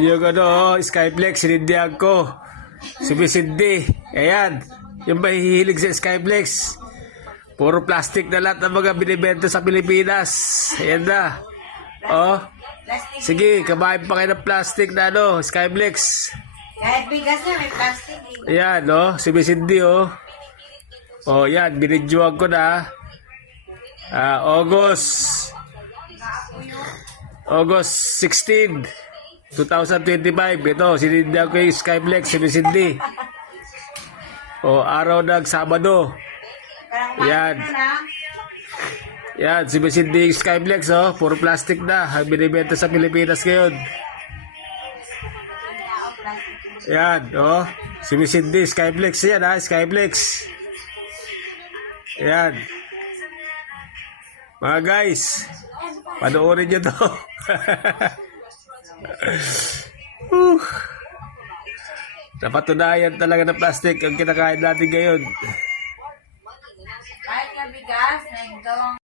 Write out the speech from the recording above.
Yung ano, Skyflex, sinindihan ko. Sumisindi. Ayan. Yung mahihilig sa Skyflex. Puro plastic na lahat ng mga binibenta sa Pilipinas. Ayan na. Oh. Sige, kamain pa kayo ng plastic na ano, Skyflex. Kahit bigas na, may plastic. Ayan, oh. Sumisindi, oh. Oh, yan. Binidyoan ko na. August 16, 2025. Ito, sinindihan ko yung Skyflex, sinisindi. O, araw ng Sabado. Yan. Yan, sinisindi yung Skyflex, oh. Puro plastic na. Ang binibenta sa Pilipinas ngayon. Yan, oh. Sinisindi, Skyflex yan, ha. Skyflex. Yan. Mga guys, panoorin nyo to. Napatunayan talaga ng plastic ang kinakain natin ngayon. Kahit nga bigas, na gawang